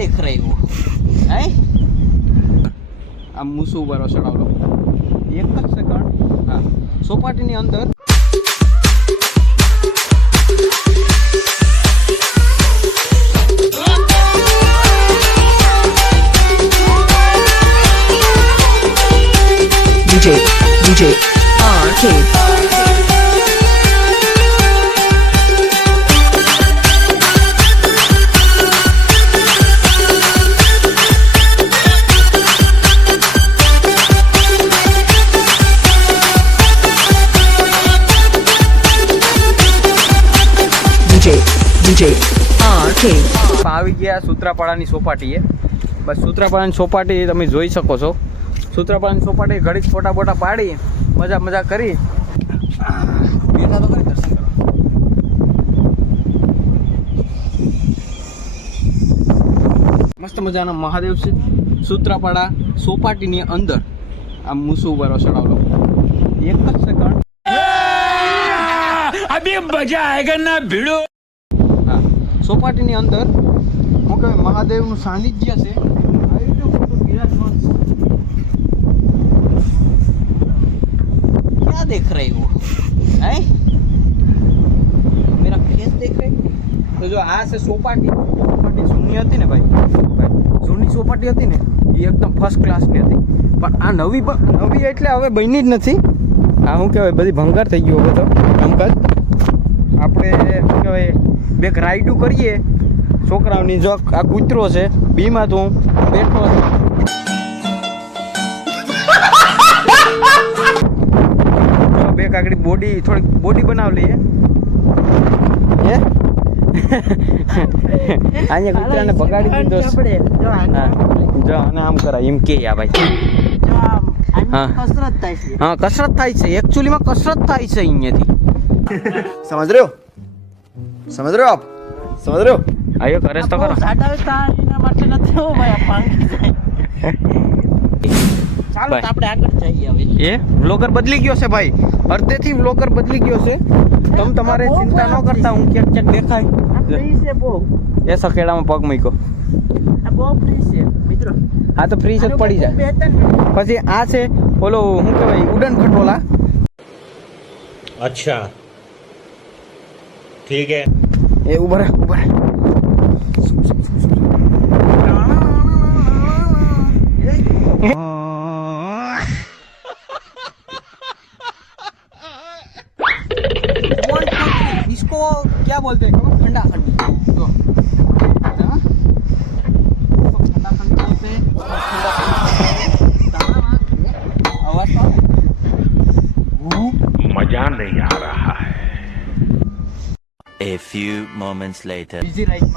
देख रहे हो हैं? આમ મૂસું બરો ચડાવલો એક જ સેકન્ડ. હા, સોપાટીની અંદર DJ RK. DJ RK. આવી ગયા સૂત્રાપાડાની સોપાટીએ. બસ સૂત્રાપાડાની સોપાટી તમે જોઈ શકો છો. સૂત્રાપાડાની સોપાટી ઘડીક ફોટા બોટા પાડી મજા કરી બેઠા તો કરી દર્શન કરવા. મસ્ત મજાના મહાદેવ છે સૂત્રાપાડા સોપાટીની અંદર. આમ મૂસું બરો ચડાવલો એક જ સેકન્ડ. અભી મજા આયેગા ના ભીડો. હા, સોપાટીની અંદર હું કહેવાય મહાદેવનું સાનિધ્ય છે. क्या देख रहे हो हैं? मेरा फेस देख रहे तो जो आ से सोपाटी जूनी હતી ને ભાઈ જૂની સોપાટી હતી ને એ એકદમ ફર્સ્ટ ક્લાસની હતી. પણ આ નવી એટલે હવે બની જ નથી. આ શું કહેવાય બધી ભંગાર થઈ ગયો બધો કામકાજ. આપણે શું કહેવાય બે રાઈડું કરીએ છોકરાઓની. જો આ કૂતરો છે બીમાં તું બેઠો છે. બે કાકડી બોડી થોડીક બોડી બનાવ લઈએ. હે અહીંયા કૂતરાને બગાડી દીધો છે. જો અને આમ કરાય એમ કે આ ભાઈ. હા, કસરત થાય છે. એકચ્યુઅલીમાં કસરત થાય છે અહીંયાથી. समझ रहे हो आप समझ रहे हो? આયો કરે તો કરો. ચાલો આપણે આગળ જઈએ હવે. એ વ્લોગર બદલી ગયો છે ભાઈ. અડધેથી વ્લોગર બદલી ગયો છે. તમે તમારે ચિંતા ન કરતા. હું ક્યાંક દેખાય ફ્રી છે બહુ. એ સખેડામાં પગ મૂક્યો. આ બહુ ફ્રી છે મિત્રો. આ તો ફ્રી જ પડી જાય. પછી આ છે ઓલો શું કહેવાય ઉડન ખટોલા. अच्छा ठीक है. એ ઉભા રહે. इसको क्या बोलते हैं खबर? ठंडा खंडी. तो ठंडा खंडी बोलते हैं. आवाज तो मजा नहीं आ रहा है. A few moments later. Busy ride में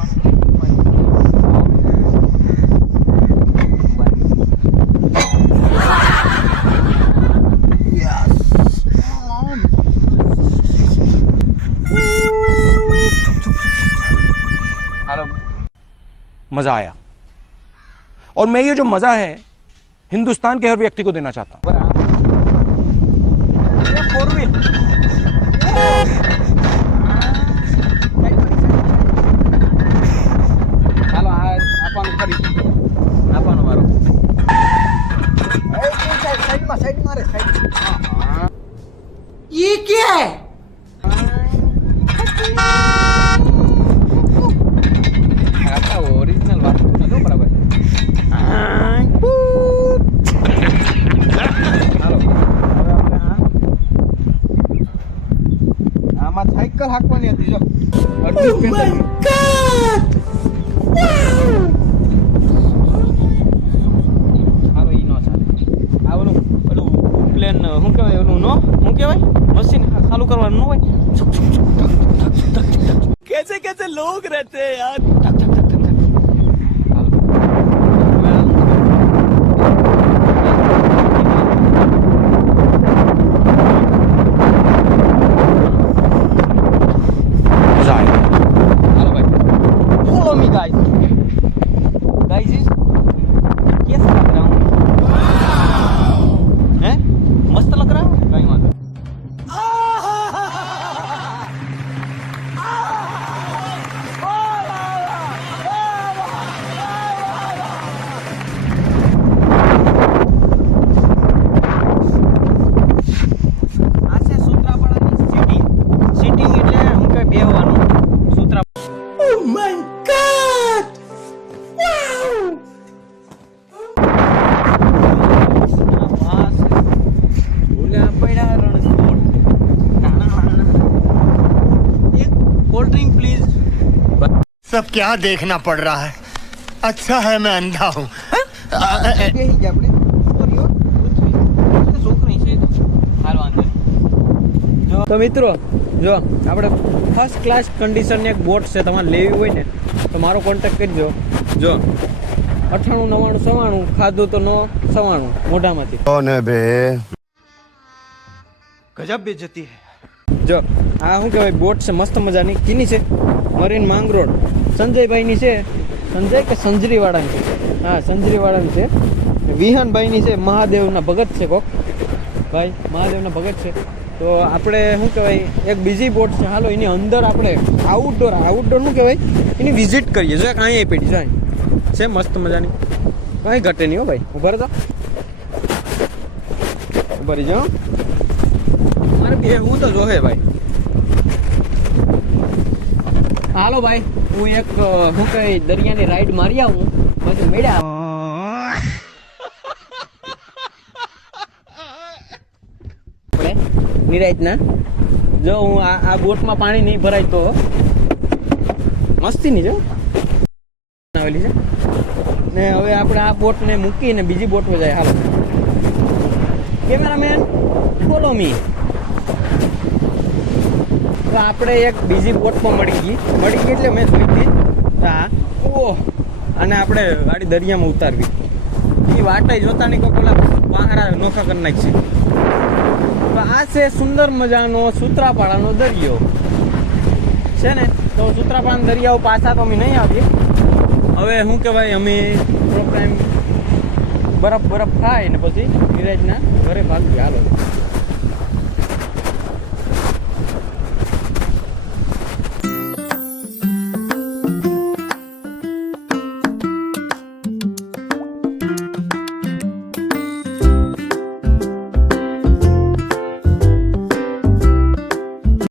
मज़ा आया और मैं ये जो मज़ा है हिंदुस्तान के हर व्यक्ति को देना चाहता हूँ. फोर व्हील ચાલો આપવાનું ફરી આપવાનો મારો. સાઈડ મારે સાઈડ. ये क्या है? ઓરિજિનલ વાત નતો બરાબર. હાલો હવે આપણે આમાં સાયકલ હાંકવાની હતી. જો હાલો ઈ નો ચાલે. આ ઓલું પ્લેન શું કહેવાય ઓલું નો શું કહેવાય મશીન ચાલુ કરવાનું ન હોય. कैसे कैसे लोग रहते हैं यार. सब क्या देखना पड़ रहा है अच्छा है मैं अंधा हूँ બેસી ગયા આપણે સોરી હો પૃથ્વી છોકરી છે તો હાલ વાંધો નહીં જો તો મિત્રો જો આપણે ફર્સ્ટ ક્લાસ કન્ડિશનની એક બોટ છે તમારે લેવી હોય ને તો મારો કોન્ટેક્ટ કરજો જો 98 99 97 ખાધું તો 97 મોઢામાંથી कौन है बे गजब बेइज्जती है જો આ શું કહેવાય બોટ છે મસ્ત મજાની કીની છે મરીન માંગરોળ સંજયભાઈની છે સંજય કે સંજરીવાળાની છે હા સંજરીવાળાની છે વિહાનભાઈની છે મહાદેવના ભગત છે કોક ભાઈ મહાદેવના ભગત છે તો આપણે શું કહેવાય એક બીજી બોટ છે હાલો એની અંદર આપણે આઉટડોર શું કહેવાય એની વિઝિટ કરીએ જો કાંઈ પેઢી જાય છે મસ્ત મજાની કાંઈ ઘટે નહીં હો ભાઈ ઉભા રહેતો ઉભા રહી જાઓ મારે બે હું તો જોહે ભાઈ હાલો ભાઈ હું એક શું કહે દરિયાની રાઈડ મારી આવું પછી મેળ્યા આપણે નિરાઈતના જો હું આ બોટમાં પાણી નહીં ભરાય તો મસ્તી નહીં જો આવેલી છે ને હવે આપણે આ બોટને મૂકીને બીજી બોટમાં જાય હાલો કેમેરામેન ફોલો મી તો આપણે એક બીજી બોટમાં મળી ગઈ એટલે મેં જોઈ હતી હા ઓહ અને આપણે ગાડી દરિયામાં ઉતારવી એ વાટે જોતા નહીં કોઈ પેલા પહાડા નોખા કરી નાખશે તો આ છે સુંદર મજાનો સૂત્રાપાડાનો દરિયો છે ને તો સૂત્રાપાડાના દરિયાઓ પાછા તો અમે નહીં આવીએ હવે શું કહેવાય અમે થોડોક ટાઈમ બરફ ખાય ને પછી નિરાજના ઘરે ભાગીએ હાલો